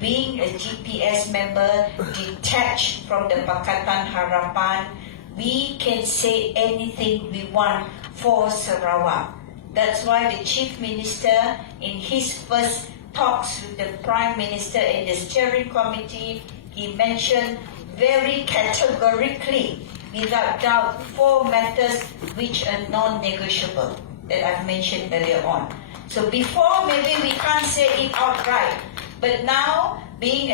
being a GPS member detached from the Pakatan Harapan, we can say anything we want for Sarawak. That's why the Chief Minister, in his first talks with the Prime Minister in the steering committee, he mentioned very categorically, without doubt, 4 matters which are non-negotiable that I've mentioned earlier on. So before, maybe we can't say it outright, but now being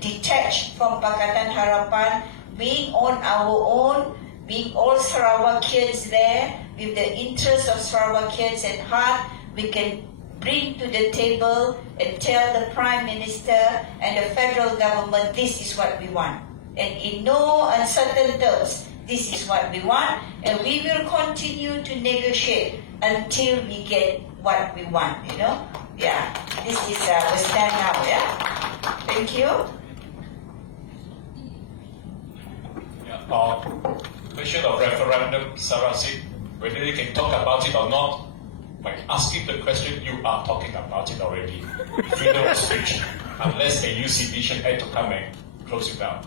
detached from Pakatan Harapan, being on our own, being all Sarawakians there, with the interests of Sarawakians at heart, we can bring to the table and tell the Prime Minister and the federal government, this is what we want. And in no uncertain terms, this is what we want, and we will continue to negotiate until we get what we want, you know? Yeah, this is our stand now, yeah? Thank you. Question of referendum, Sarah said, whether you can talk about it or not, by asking the question, you are talking about it already. Freedom of speech, unless the UCP had to come and close you down,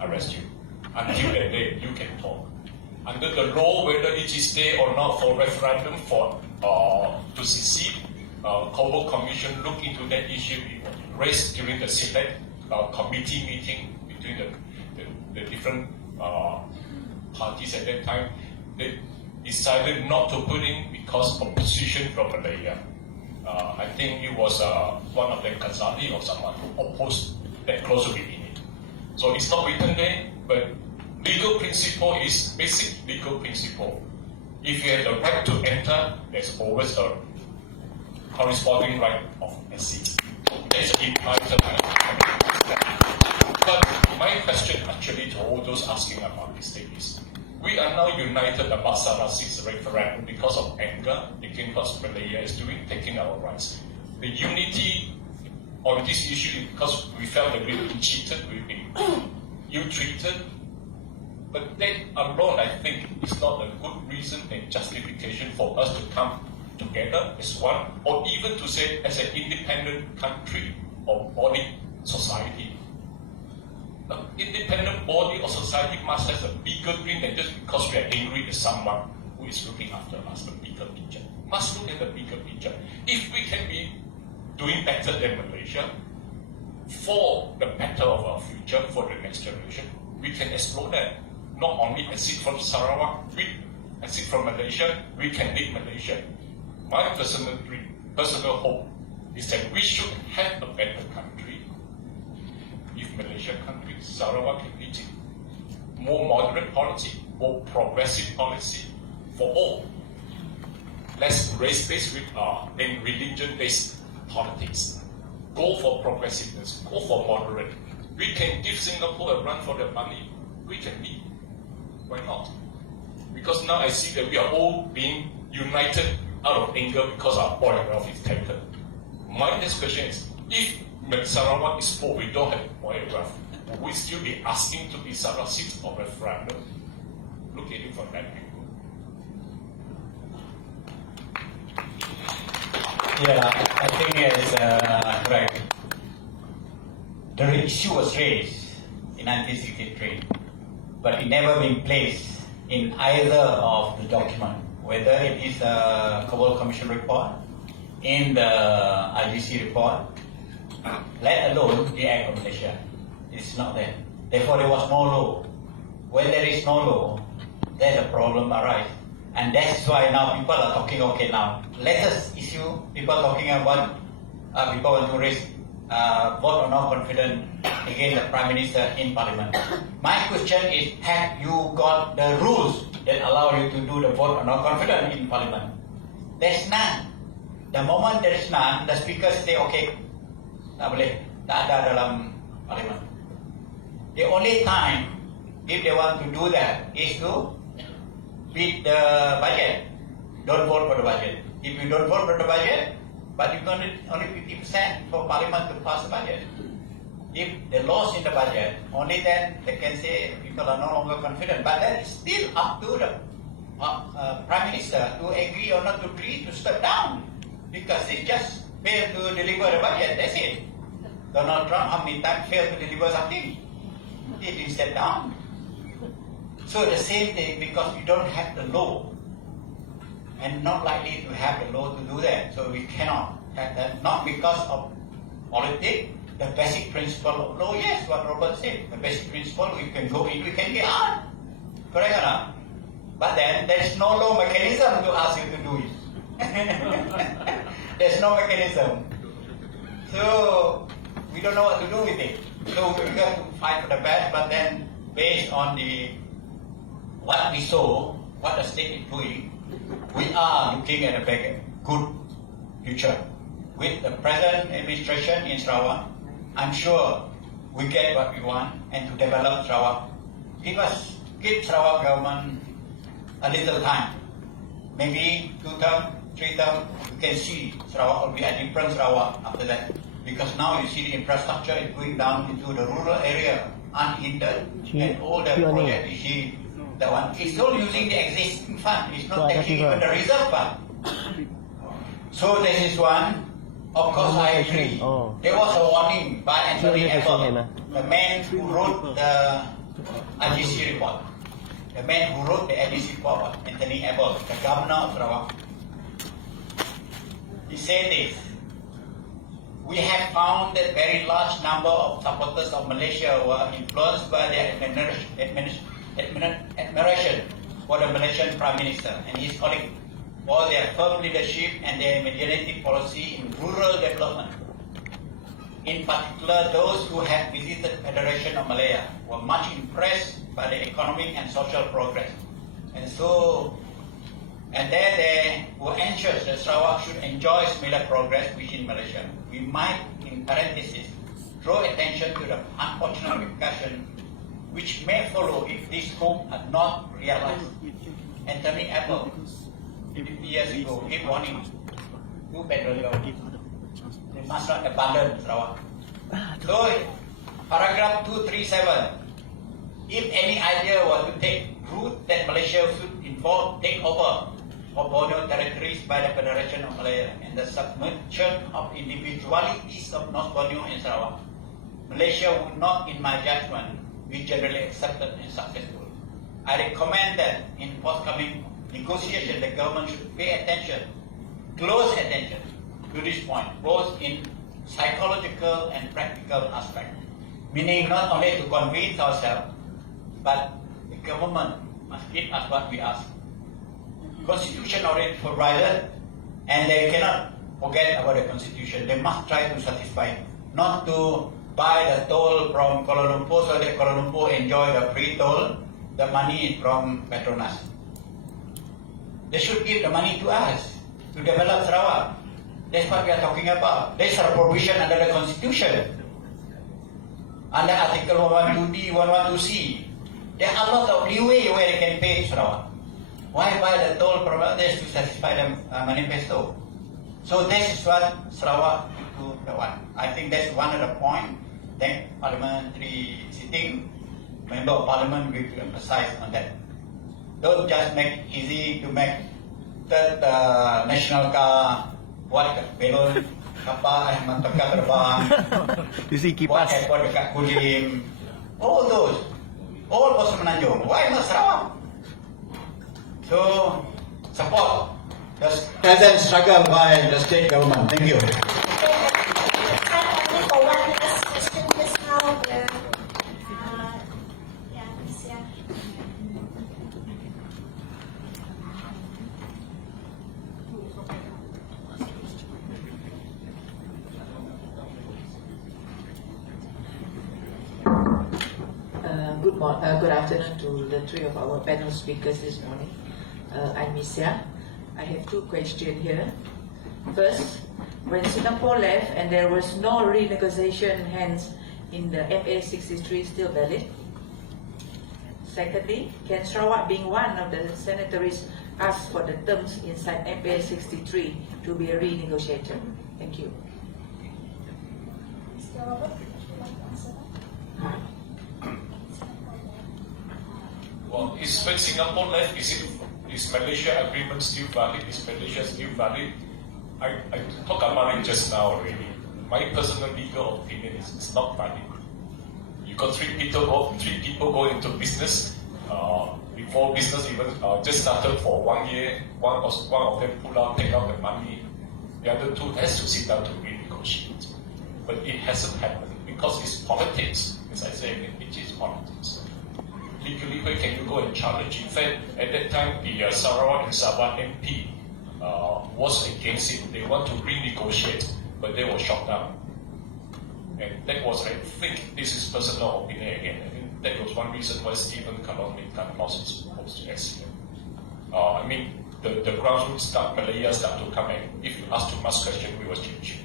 arrest you. Until that day, you can talk. Under the law, whether it is there or not for referendum for to secede, Global Commission look into that issue. It was raised during the select committee meeting between the different parties at that time. They decided not to put in because opposition from Malaysia. I think it was one of them, Kazali or someone, who opposed that clause to be in it. So it's not written there, but legal principle is basic legal principle. If you have the right to enter, there's always a corresponding right of exit. That's implied. But my question actually to all those asking about this thing is, we are now united about Sarah 6 referendum because of anger against what Malaysia is doing, taking our rights. The unity on this issue is because we felt that we've been cheated, we've been ill-treated. But that alone, I think, is not a good reason and justification for us to come together as one, or even to say as an independent country or body society. An independent body or society must have a bigger dream than just because we are angry at someone who is looking after us, the bigger picture. Must look at the bigger picture. If we can be doing better than Malaysia for the better of our future, for the next generation, we can explore that. Not only exit from Sarawak, we exit from Malaysia, we can lead Malaysia. My personal dream, personal hope is that we should have a better country. If Malaysia country, Sarawak can lead it. More moderate policy, more progressive policy for all. Less race-based and religion-based politics. Go for progressiveness, go for moderate. We can give Singapore a run for the money. We can lead. Why not? Because now I see that we are all being united out of anger because our oil wealth is taken. My next question is, if Sarawak is full, we don't have oil wealth, will we still be asking to be Sarawak seats or referendum? Look at it from that angle. Yeah, I think it's right. The issue was raised in 1963, but it never been placed in either of the document, whether it is a Global Commission report, in the IGC report, let alone the Act of Malaysia. It's not there. Therefore, there was no law. When there is no law, then the problem arises. And that's why now people are talking, okay, now let us issue, people talking about, people want to raise vote or no confidence against the Prime Minister in Parliament. My question is, have you got the rules that allow you to do the vote or no confidence in Parliament? There's none. The moment there is none, the speaker say, okay, tak boleh, tak ada dalam Parliament. The only time, if they want to do that, is to beat the budget. Don't vote for the budget. If you don't vote for the budget, but you got only 50% for Parliament to pass the budget. If the loss in the budget, only then they can say people are no longer confident. But that is still up to the Prime Minister to agree or not to agree to step down, because they just failed to deliver the budget. That's it. Donald Trump, how many times failed to deliver something? He didn't step down. So the same thing, because we don't have the law, and not likely to have the law to do that. So we cannot have that, not because of politics, the basic principle of law, yes, what Robert said, the basic principle, we can go in, we can get out. Correct or not? But then there's no law mechanism to ask you to do it. There's no mechanism. So we don't know what to do with it. So we got to fight for the best, but then based on what we saw, what the state is doing, we are looking at a good future. With the present administration in Sarawak, I'm sure we get what we want and to develop Sarawak. Give Sarawak government a little time. Maybe 2 terms, 3 terms, you can see Sarawak will be a different Sarawak after that. Because now you see the infrastructure is going down into the rural area unhindered, and all the project you see, that one is still using the existing fund. It's not taking even the reserve fund. So this is one. Of course, I agree. There was a warning by Anthony Apple, the man who wrote the IGC report. The man who wrote the IGC report was Anthony Apple, the governor of Sarawak. He said this: we have found that very large number of supporters of Malaysia were influenced by their admiration for the Malaysian Prime Minister and his colleagues for their firm leadership and their mediating policy in rural development. In particular, those who had visited Federation of Malaya were much impressed by the economic and social progress. And then they were anxious that Sarawak should enjoy similar progress within Malaysia. We might, in parentheses, draw attention to the unfortunate repercussions which may follow if these hopes are not realized. Anthony Apple, 50 years ago, gave warning to federal government. They must not abandon Sarawak. So, paragraph 237, if any idea were to take root that Malaysia should take over of Borneo territories by the Federation of Malaya and the submersion of individualities of North Borneo and Sarawak, Malaysia would not, in my judgment, be generally accepted and successful. I recommend that in forthcoming negotiation, the government should pay attention, close attention to this point, both in psychological and practical aspect. Meaning not only to convince ourselves, but the government must give us what we ask. Constitution already provided, and they cannot forget about the Constitution. They must try to satisfy it, not to buy the toll from Kuala Lumpur so that Kuala Lumpur enjoy the free toll, the money from Petronas. They should give the money to us to develop Sarawak. That's what we are talking about. There's a provision under the Constitution. Under Article 112D, 112C, there are a lot of leeway where they can pay Sarawak. Why buy the toll from others to satisfy the manifesto? So this is what Sarawak to the one. I think that's one of the points that parliamentary sitting, member of parliament will emphasize on that. Don't just make easy to make third national car, buat belon kapal, mantekan terbang, buat airport dekat Kulim, all those, all was Semenanjung. Why not Sarawak? So, support the present struggle by the state government. Thank you. Only for one last question just now. Good afternoon to the three of our panel speakers this morning. I'm Misya. I have two questions here. First, when Singapore left and there was no renegotiation hence in the MA 63 still valid? Secondly, can Sarawak, being one of the signatories, ask for the terms inside MA 63 to be renegotiated? Thank you. Mr. Robert, would you like to answer that? Well, is when Singapore left, is Malaysia agreement still valid? Is Malaysia still valid? I talked about it just now already. my personal legal opinion is it's not valid. You got three people go into business. Before business even just started for 1 year, one of them take out the money. The other two has to sit down to renegotiate. But it hasn't happened because it's politics. As I say, it is politics. Legally, where can you go and challenge? In fact, at that time, the Sarawak and Sabah MP was against it. They want to renegotiate, but they were shot down. And that was, I think, this is personal opinion again. I think that was one reason why Stephen Kalon lost his post to SCM. I mean, the grassroots Malaya start to come in. If you ask too much question, we will change.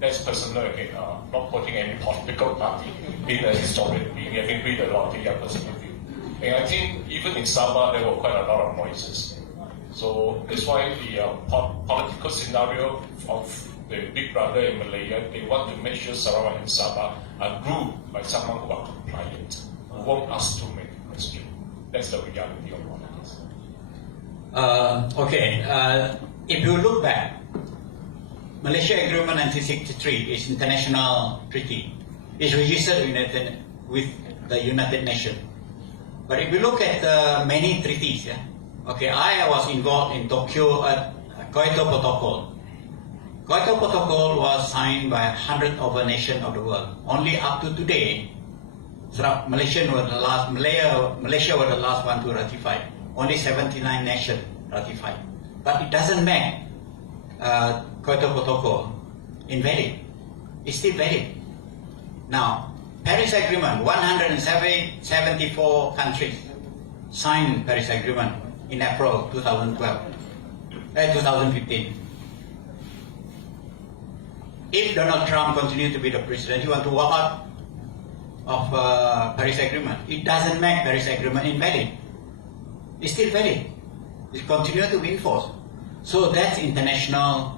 That's personal again, not putting any political party, being a historian, having read a lot of the personal view. And I think even in Sabah, there were quite a lot of noises. So that's why the political scenario of the Big Brother in Malaya, they want to make sure Sarawak and Sabah are ruled by someone who are compliant, who won't ask too many questions. That's the reality of politics. If you look back, Malaysia Agreement 1963 is international treaty. It's registered with the United Nations. But if you look at many treaties, I was involved in Tokyo at Kyoto Protocol. Kyoto Protocol was signed by 100 of the nations of the world. Only up to today, Malaysia was the last one to ratify. Only 79 nations ratified. But it doesn't make Kyoto Protocol invalid. It's still valid. Now, Paris Agreement, 174 countries signed Paris Agreement in April 2015. If Donald Trump continues to be the president, he wants to walk out of Paris Agreement. It doesn't make Paris Agreement invalid. It's still valid. It continues to be enforced. So that's international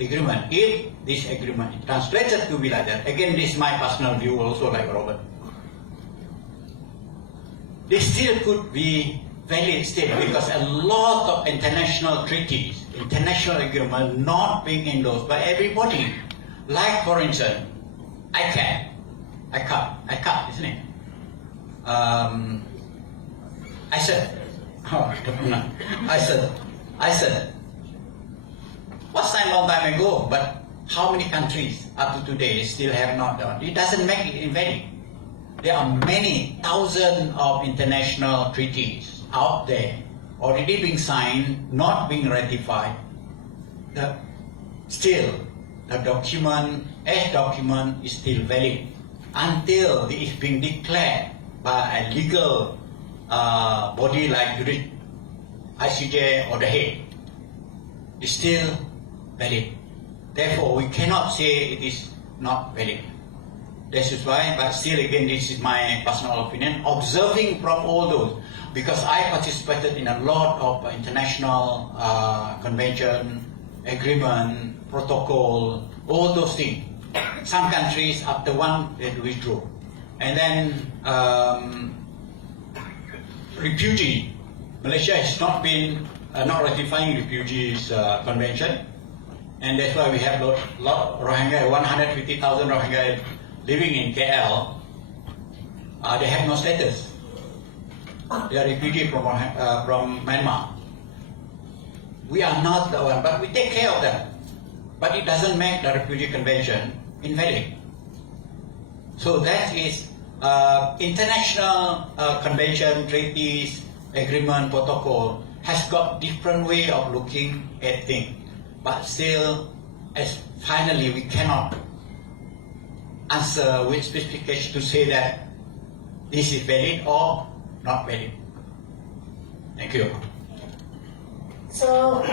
agreement. If this agreement is translated to be like that, again, this is my personal view also, like Robert. This still could be valid still because a lot of international treaties, international agreement not being endorsed by everybody. Like, for instance, ICAP, isn't it? I said, was signed a long time ago, but how many countries up to today still have not done? It doesn't make it invalid. There are many thousands of international treaties out there already being signed, not being ratified. Still, the document is still valid until it is being declared by a legal body like ICJ or the Hague. It's still valid. Therefore, we cannot say it is not valid. This is why, but still again, this is my personal opinion, observing from all those, because I participated in a lot of international convention, agreement, protocol, all those things. Some countries, after one, they withdrew. And then refugee. Malaysia has not been not ratifying refugees convention, and that's why we have a lot of Rohingya, 150,000 Rohingya living in KL. They have no status. They are refugees from Myanmar. We are not the one, but we take care of them. But it doesn't make the refugee convention invalid. So that is international convention, treaties, agreement, protocol has got different way of looking at things. But still, as finally we cannot answer with specification to say that this is valid or not valid. Thank you. So,